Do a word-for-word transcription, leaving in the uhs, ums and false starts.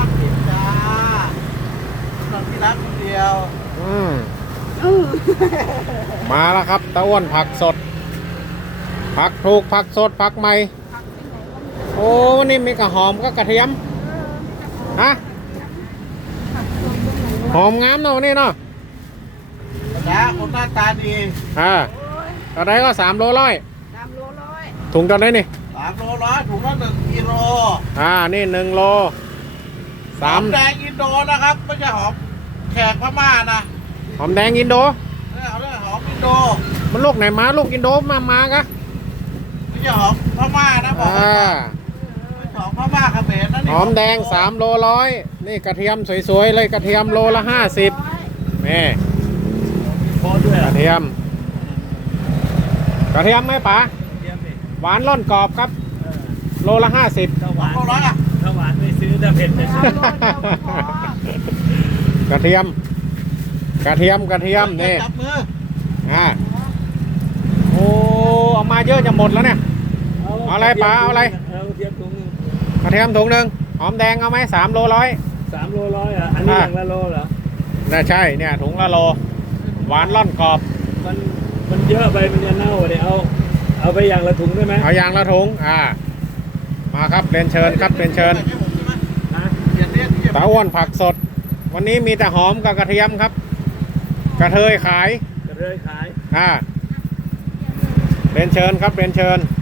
าสิบจ้าตอนที่รักคนเดียวอืมมาแล้วครับตะอ้วนผักสดผักถูกผักสดผักใหม่โอ้วันนี้มีกระหอมก็กระเทียมฮะหอมงามเนาะวันนี้เนาะนะคนหน้าตาดีอ่าตอนไหนก็สามโลร้อยสามโลร้อยถุงตอนไหนนี่สามโลร้อยถุงละหนึ่งกิโลอ่านี่หนึ่งโลสามแดงอินโดนะครับไม่ใช่หอมแขกพม่านะหอมแดงอินโดเนี่ยเขาเรียกหอมอินโดมันลูกไหนมาลูกอินโดมามากะไม่ใช่หอมพม่านะบอกอ่าหอมพม่าเขมรนะนี่หอมแดงสามโลร้อยนี่กระเทียมสวยๆเลยกระเทียมโลละห้าสิบนี่กระเทียมกระเทียมไหมป๋าหวานร่อนกรอบครับโลละห้าสิบถ้าหวานโลร้อยอะถ้าหวานไม่ซื้อถ้าเผ็ดไม่ซื้อกระเทียมกระเทียมกระเทียมนี่จับมืออ่าโอ้เอามาเยอะจะหมดแล้วเนี่ยเอาอะไรป๋าเอาอะไรเอากระเทียมถุงนึงกระเทียมถุงหนึ่งหอมแดงเอาไหมสามโลร้อยสามโลร้อยอ่ะอันนี้อย่างละโลเหรอน่าใช่เนี่ยถุงละโลหวานร่อนกรอบมันมันเยอะไปมันจะเน่าเดี๋ยวเอาเอาไปอย่างละถุงได้ไหมเอาอย่างละถุงอ่ามาครับเรียนเชิญครับเรียนเชิญตาอ้วนผักสดวันนี้มีแต่หอมกับกระเทียมครับกระเทยขายกระเทยขายอ่าเรียนเชิญครับเรียนเชิญ